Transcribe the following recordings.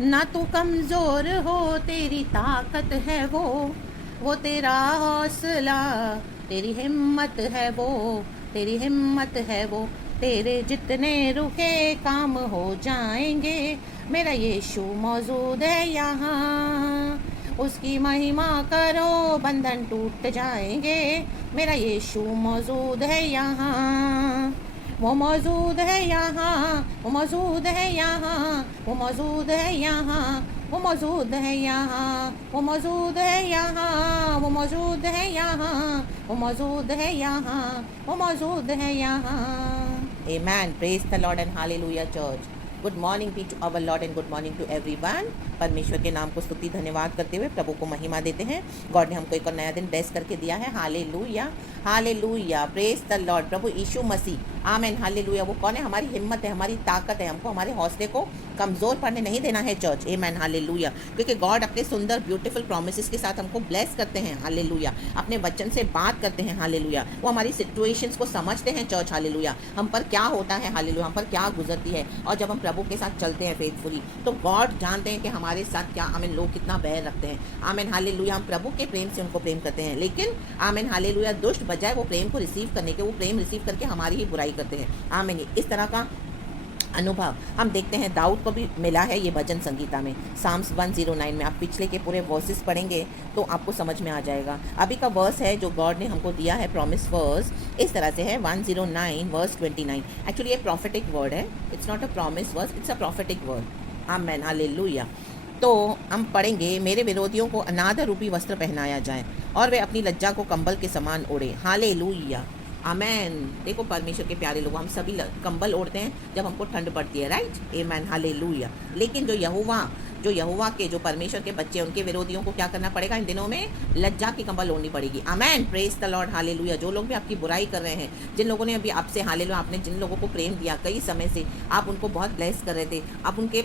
ना तू कमज़ोर हो, तेरी ताकत है वो तेरा हौसला, तेरी हिम्मत है वो, तेरी हिम्मत है वो, तेरे जितने रुके काम हो जाएंगे। मेरा यीशु मौजूद है यहाँ, उसकी महिमा करो, बंधन टूट जाएंगे। मेरा यीशु मौजूद है यहाँ, वो मौजूद है यहाँ, वो मौजूद है यहाँ, वो मौजूद है यहाँ, वो मौजूद है यहाँ, वो मौजूद है यहाँ, वो मौजूद है यहाँ, वो मौजूद है यहाँ, वो मौजूद है यहाँ। Amen. Praise the Lord and hallelujah, church. Good morning be to our Lord and good morning to everyone. परमेश्वर के नाम को स्तुति धन्यवाद करते हुए प्रभु को महिमा देते हैं। गॉड ने हमको एक और नया दिन ब्लेस करके दिया है। Hallelujah, hallelujah, praise the Lord. प्रभु यीशु मसीह, आमेन, हालेलुया। वो कौन है? हमारी हिम्मत है, हमारी ताकत है। हमको हमारे हौसले को कमज़ोर पड़ने नहीं देना है चर्च। आमेन, हालेलुया। क्योंकि गॉड अपने सुंदर ब्यूटीफुल प्रॉमिसेस के साथ हमको ब्लेस करते हैं। हालेलुया। अपने वचन से बात करते हैं। हालेलुया। वो हमारी सिचुएशंस को समझते हैं चर्च। हालेलुया। हम पर क्या होता है, हालेलुया, हम पर क्या गुजरती है, और जब हम प्रभु के साथ चलते हैं फेथफुली, तो गॉड जानते हैं कि हमारे साथ क्या, आमीन, लोग कितना बैर रखते हैं। आमीन, हालेलुया। हम प्रभु के प्रेम से उनको प्रेम करते हैं, लेकिन आमीन, हालेलुया, दुष्ट बजाय वो प्रेम को रिसीव करने के, वो प्रेम रिसीव करके हमारी ही बुराई करते हैं। आमीन। इस तरह का अनुभव हम देखते हैं दाऊद को भी मिला है ये भजन संगीता में। साम्स 109 में आप पिछले के पूरे वर्सेस पढ़ेंगे तो आपको समझ में आ जाएगा। अभी का वर्स है जो गॉड ने हमको दिया है, प्रॉमिस वर्स, इस तरह से है 109 वर्स 29। एक्चुअली ये प्रॉफिटिक वर्ड है, it's not a promise verse, it's a prophetic word. Amen, hallelujah. तो हम पढ़ेंगे, मेरे विरोधियों को अनादर रूपी वस्त्र पहनाया जाए और वे अपनी लज्जा को कंबल के समान ओढ़े। हालेलुया, आमेन। देखो परमेश्वर के प्यारे लोग, हम सभी कंबल ओढ़ते हैं जब हमको ठंड पड़ती है, राइट? आमेन, हालेलुया। लेकिन जो यहोवा के, जो परमेश्वर के बच्चे, उनके विरोधियों को क्या करना पड़ेगा? इन दिनों में लज्जा की कंबल ओढ़नी पड़ेगी। आमेन, प्रेज द लॉर्ड, हालेलुया। जो लोग भी आपकी बुराई कर रहे हैं, जिन लोगों ने अभी आपसे, हालेलुया, आपने जिन लोगों को प्रेम दिया कई समय से, आप उनको बहुत ब्लेस कर रहे थे, आप उनके,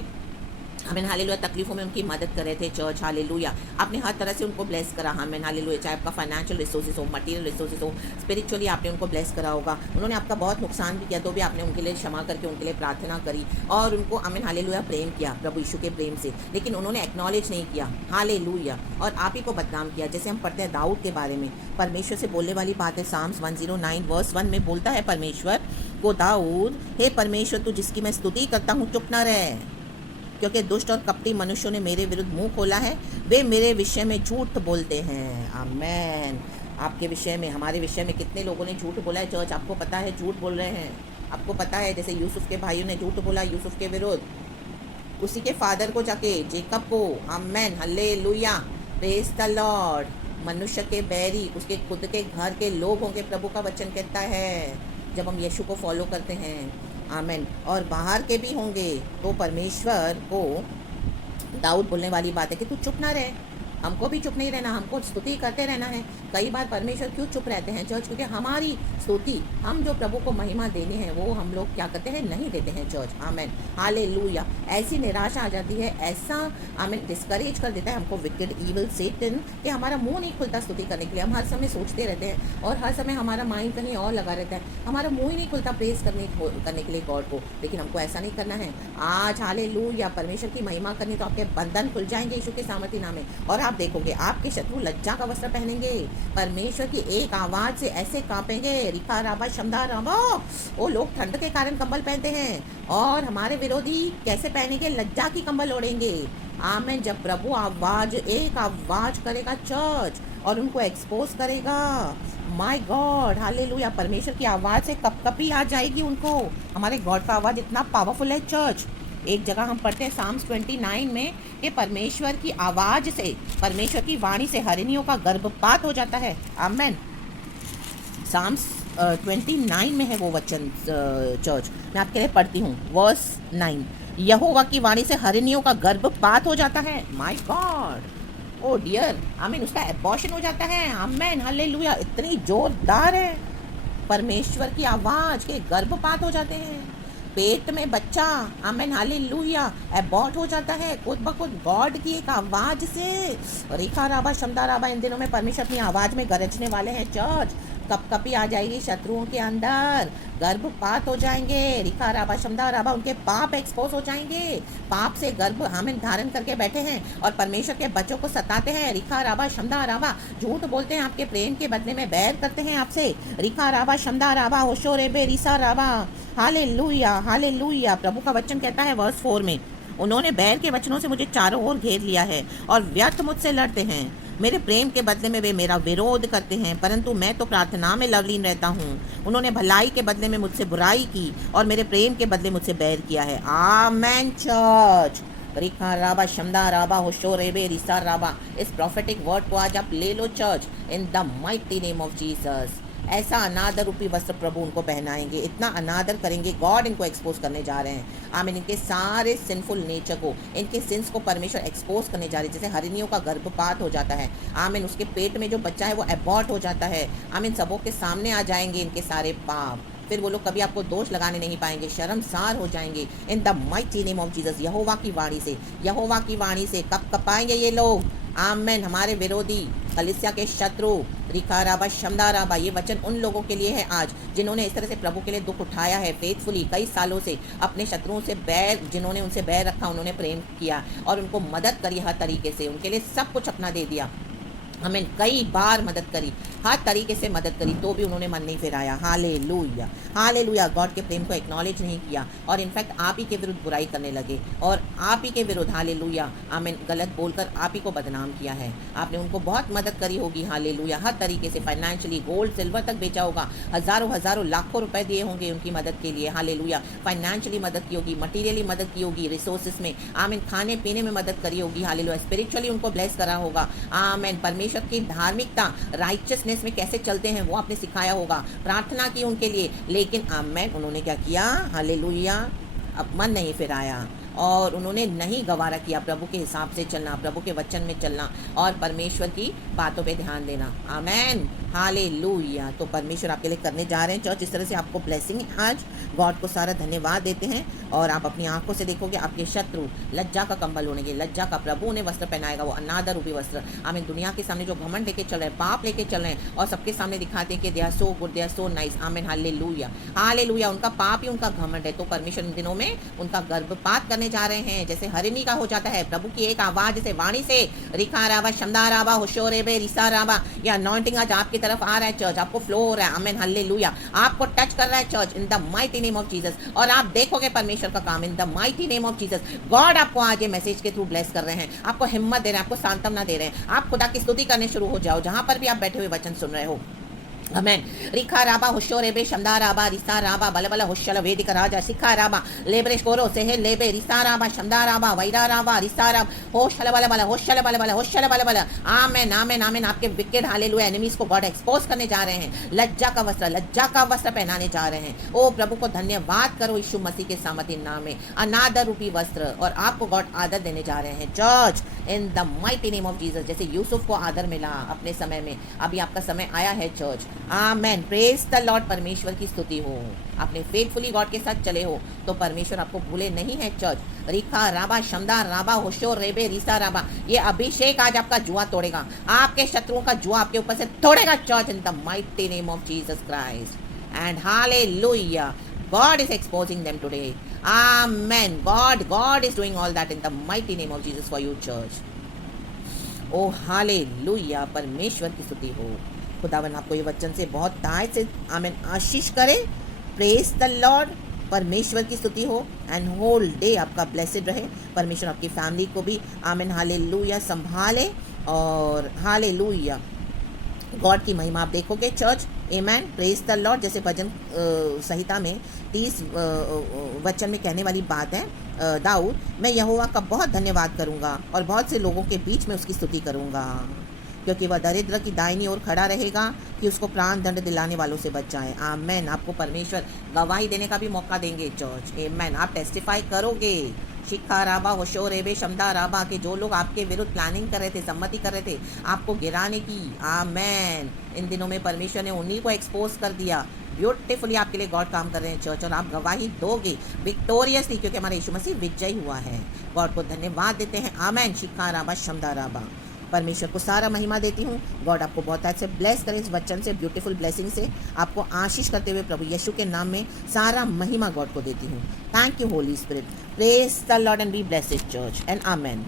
हमें, हालेलुया, तकलीफों में उनकी मदद कर रहे थे चर्च। हालेलुया। आपने हर तरह से उनको ब्लेस करा। हमें, हालेलुया, चाहे आपका फाइनेंशियल रिसोर्सेज हो, मटेरियल रिसोर्सेज हो, स्पिरिचुअली आपने उनको ब्लेस करा होगा। उन्होंने आपका बहुत नुकसान भी किया, तो भी आपने उनके लिए क्षमा करके उनके लिए प्रार्थना करी और उनको, हमें, हालेलुया, प्रेम किया प्रभु यीशु के प्रेम से। लेकिन उन्होंने एक्नॉलेज नहीं किया, हालेलुया, और आप ही को बदनाम किया। जैसे हम पढ़ते हैं दाऊद के बारे में, परमेश्वर से बोलने वाली बात है। साम्स 109 वर्स 1 में बोलता है परमेश्वर को, दाऊद, हे परमेश्वर, तू जिसकी मैं स्तुति करता हूँ, चुप न रहे, क्योंकि दुष्ट और कपटी मनुष्यों ने मेरे विरुद्ध मुंह खोला है, वे मेरे विषय में झूठ बोलते हैं। आमेन। आपके विषय में, हमारे विषय में कितने लोगों ने झूठ बोला है चर्च? आपको पता है झूठ बोल रहे हैं, आपको पता है। जैसे यूसुफ के भाइयों ने झूठ बोला यूसुफ के विरुद्ध, उसी के फादर को जाके, जेकब को। आमेन, हालेलुया, प्रेज द लॉर्ड। मनुष्य के बैरी उसके खुद के घर के लोग होंगे, प्रभु का वचन कहता है, जब हम यीशु को फॉलो करते हैं। आमेन। और बाहर के भी होंगे। तो परमेश्वर को दाऊद बोलने वाली बात है कि तू चुप ना रहे, हमको भी चुप नहीं रहना, हमको स्तुति करते रहना है। कई बार परमेश्वर क्यों चुप रहते हैं चर्च? क्योंकि हमारी स्तुति, हम जो प्रभु को महिमा देने हैं, वो हम लोग क्या करते हैं? नहीं देते हैं चर्च। आमेन, हालेलुया। ऐसी निराशा आ जाती है, ऐसा, आमेन, डिस्करेज कर देता है हमको विकेड ईविल सेटन, कि हमारा मुंह नहीं खुलता स्तुति करने के लिए। हम हर समय सोचते रहते हैं और हर समय हमारा माइंड कहीं और लगा रहता है, हमारा मुंह ही नहीं खुलता प्रेज करने के लिए गॉड को। लेकिन हमको ऐसा नहीं करना है आज। हालेलुया, परमेश्वर की महिमा करनी, तो आपके बंधन खुल जाएंगे यीशु के सामर्थी नाम में। और आप देखोगे आपके शत्रु लज्जा का वस्त्र पहनेंगे, परमेश्वर की एक आवाज से ऐसे कांपेंगे। रिखा राबा शमदा राबा, वो लोग ठंड के कारण कंबल पहनते हैं, और हमारे विरोधी कैसे पहनेंगे? लज्जा की कंबल ओढ़ेंगे। आमेन। जब प्रभु आवाज, एक आवाज करेगा चर्च, और उनको एक्सपोज करेगा, माय गॉड, हालेलुया, परमेश्वर की आवाज से कपकपी आ जाएगी उनको। हमारे गॉड का आवाज इतना पावरफुल है चर्च। एक जगह हम पढ़ते हैं साम्स 29 में कि परमेश्वर की आवाज़ से, परमेश्वर की वाणी से हरिणियों का गर्भपात हो जाता है। आमेन। साम्स 29 में है वो वचन चर्च। मैं आपके लिए पढ़ती हूँ वर्स 9। यहोवा की वाणी से हरिणियों का गर्भपात हो जाता है। माय गॉड, ओ डियर, आमीन, उसका एबॉर्शन हो जाता है। आमेन, हालेलुया। इतनी जोरदार है परमेश्वर की आवाज़ के गर्भपात हो जाते हैं, पेट में बच्चा, आमेन, हालेलुया, एबॉर्ट हो जाता है खुद ब खुद गॉड की एक आवाज़ से। रेखा राबा शमदा राबा, इन दिनों में परमेश्वर अपनी आवाज़ में गरजने वाले हैं चर्च। कपकपी आ जाएगी शत्रुओं के अंदर, गर्भपात हो जाएंगे, रिखा राबा शमदा राबा, उनके पाप एक्सपोज हो जाएंगे, पाप से गर्भ हमें धारण करके बैठे हैं और परमेश्वर के बच्चों को सताते हैं, रिखा राबा शमदा राबा, झूठ बोलते हैं, आपके प्रेम के बदले में बैर करते हैं आपसे, रिखा राबा शमदा राबा होशो रेबे रिसा राबा। Hallelujah hallelujah. प्रभु का वचन कहता है वर्स 4 में, उन्होंने बैर के वचनों से मुझे चारों ओर घेर लिया है और व्यर्थ मुझसे लड़ते हैं, मेरे प्रेम के बदले में वे मेरा विरोध करते हैं, परंतु मैं तो प्रार्थना में लवलीन रहता हूँ। उन्होंने भलाई के बदले में मुझसे बुराई की और मेरे प्रेम के बदले मुझसे बैर किया है। आमेन चर्च। रिखा राबा शमदा राबा होशो रेबे रिसा राबा, इस प्रोफेटिक वर्ड को आज आप ले लो church, in the mighty name of Jesus. ऐसा अनादर रूपी वस्त्र प्रभु उनको पहनाएंगे, इतना अनादर करेंगे, गॉड इनको एक्सपोज करने जा रहे हैं। आमीन। इनके सारे सिंफुल नेचर को, इनके सिंस को परमेश्वर एक्सपोज करने जा रहे हैं। जैसे हरिणियों का गर्भपात हो जाता है, आमीन, उसके पेट में जो बच्चा है वो एबॉर्ट हो जाता है, आमीन, सबों के सामने आ जाएंगे इनके सारे पाप, फिर वो लोग कभी आपको दोष लगाने नहीं पाएंगे, शर्मसार हो जाएंगे। In the mighty name of Jesus, यहोवा की वाणी से, यहोवा की वाणी से कब कपाएंगे ये लोग। आमेन। हमारे विरोधी, कलीसिया के शत्रु, रिखा राबा शमदा राबा, ये वचन उन लोगों के लिए है आज जिन्होंने इस तरह से प्रभु के लिए दुख उठाया है फेथफुली कई सालों से, अपने शत्रुओं से बैर, जिन्होंने उनसे बैर रखा, उन्होंने प्रेम किया और उनको मदद करी हर तरीके से, उनके लिए सब कुछ अपना दे दिया, हमें कई बार मदद करी, हर तरीके से मदद करी, तो भी उन्होंने मन नहीं फिराया। Hallelujah hallelujah. गॉड के प्रेम को एक्नॉलेज नहीं किया और इनफैक्ट आप ही के विरुद्ध बुराई करने लगे और आप ही के विरुद्ध, हालेलुया, आमीन, गलत बोलकर आप ही को बदनाम किया है। आपने उनको बहुत मदद करी होगी, हालेलुया, हर तरीके से, फाइनेंशियली, गोल्ड सिल्वर तक बेचा होगा, हज़ारों हज़ारों लाखों रुपए दिए होंगे उनकी मदद के लिए, हालेलुया, फाइनेंशियली मदद की होगी, मटीरियली मदद की होगी, रिसोर्सेज में, आमीन, खाने पीने में मदद करी होगी, हालेलुया, स्पिरिचुअली उनको ब्लेस करा होगा, आमीन, परमेश्वर की धार्मिकता, राइचसनेस में कैसे चलते हैं वो आपने सिखाया होगा, प्रार्थना की उनके लिए, लेकिन आमेन, उन्होंने क्या किया, हालेलुया, अब मन नहीं फिराया और उन्होंने नहीं गवारा किया प्रभु के हिसाब से चलना, प्रभु के वचन में चलना और परमेश्वर की बातों पे ध्यान देना। आमेन हालेलुया। तो परमेश्वर आपके लिए करने जा रहे हैं चर्च, इस तरह से आपको ब्लेसिंग आज, गॉड को सारा धन्यवाद देते हैं और आप अपनी आंखों से देखोगे आपके शत्रु लज्जा का कंबल होंगे, लज्जा का प्रभु उन्हें वस्त्र पहनाएगा, वो अनादर रूपी वस्त्र। आमीन। दुनिया के सामने जो घमंड लेके चल रहे हैं, पाप लेके चल रहे हैं और सबके सामने दिखाते हैं कि they are so good, they are so nice, amen, hallelujah hallelujah. उनका पाप ही उनका घमंड है, तो परमेश्वर इन दिनों में उनका गर्भपात करने जा रहे हैं, जैसे हरिणी का हो जाता है प्रभु की एक आवाज, जैसे वाणी से, रिखा राबा शमदा राबा होशो रेबे रिसा राबा, या अनॉइंटिंग आज आपकी तरफ आ रहा है चर्च, आपको फ्लो हो रहा है, आमीन, हालेलुया, आपको टच कर रहा है church, in the mighty name of Jesus, और आप देखोगे परमेश्वर का काम इन the mighty name of Jesus. God आपको आज ये मैसेज के थ्रू ब्लेस कर रहे हैं, आपको हिम्मत दे रहे हैं, आपको सांत्वना दे रहे हैं, आप खुदा की स्तुति करने शुरू हो जाओ जहां पर भी आप बैठे हुए वचन सुन रहे हो। आमेन। रिखा राबा होशो रेबे शमदा राबा रिसा राबा बलबल होशल वेदिक राजा सिखा राबा लेब्रेश कोरो सेहे लेबे रिसा राबा शमदा राबा वैरा राबा रिसा राब होशल बलबल होशल बलबल होशल बलबल। आमेन आमेन आमेन। आपके विकेड हालेलुया एनिमीज को गॉड एक्सपोज करने जा रहे हैं, लज्जा का वस्त्र पहनाने जा रहे हैं। ओ प्रभु को धन्यवाद करो यीशु मसीह के सामर्थ्य नाम में, अनादर रूपी वस्त्र, और आपको गॉड आदर देने जा रहे हैं church in the mighty name of Jesus. जैसे यूसुफ को आदर मिला अपने समय में, अभी आपका समय आया है church. Amen. Praise the Lord. परमेश्वर की स्तुति हो। आपने फेथफुली गॉड के साथ चले हो तो परमेश्वर आपको भूले नहीं है चर्च। रिखा राबा शमदा राबा होशो रेबे रिसा राबा, ये अभिषेक आज आपका जुआ तोड़ेगा, आपके शत्रुओं का जुआ आपके ऊपर से तोड़ेगा church in the mighty name of Jesus Christ and hallelujah. God is exposing them today. Amen. God is doing all that in the mighty name of Jesus for you church. Oh hallelujah. परमेश्वर की स्तुति हो। खुदावन आपको ये वचन से बहुत ताय से आमेन आशीष करे। Praise the Lord. परमेश्वर की स्तुति हो एंड होल डे आपका ब्लेसेड रहे। परमेश्वर आपकी फैमिली को भी आमेन हालेलुया संभाले और हालेलुया गॉड की महिमा आप देखोगे church. Amen. Praise the Lord. जैसे भजन संहिता में 30 वचन में कहने वाली बात है, दाऊद, मैं यहोवा का बहुत धन्यवाद करूंगा और बहुत से लोगों के बीच में उसकी स्तुति करूंगा, क्योंकि वह दरिद्र की दाहिनी ओर खड़ा रहेगा कि उसको प्राण दंड दिलाने वालों से बच जाए। आमेन। आपको परमेश्वर गवाही देने का भी मौका देंगे चर्च। आमेन। आप टेस्टिफाई करोगे। शिखा राबा होशो रेबे शमदा राबा के जो लोग आपके विरुद्ध प्लानिंग कर रहे थे, सम्मति कर रहे थे आपको गिराने की, आमेन, इन दिनों में परमेश्वर ने उन्हीं को एक्सपोज कर दिया। ब्यूटीफुली आपके लिए गॉड काम कर रहे हैं चर्च और आप गवाही दोगे विक्टोरियसली, क्योंकि हमारा यीशु मसीह विजयी हुआ है। गॉड को धन्यवाद देते हैं। आमेन। शिखा राबा शमदा राबा। परमेश्वर को सारा महिमा देती हूँ। गॉड आपको बहुत अच्छे ब्लेस करे इस वचन से, ब्यूटीफुल ब्लेसिंग से आपको आशीष करते हुए प्रभु यीशु के नाम में सारा महिमा गॉड को देती हूँ। Thank you Holi spirit. Praise the Lord and be blessed church and amen.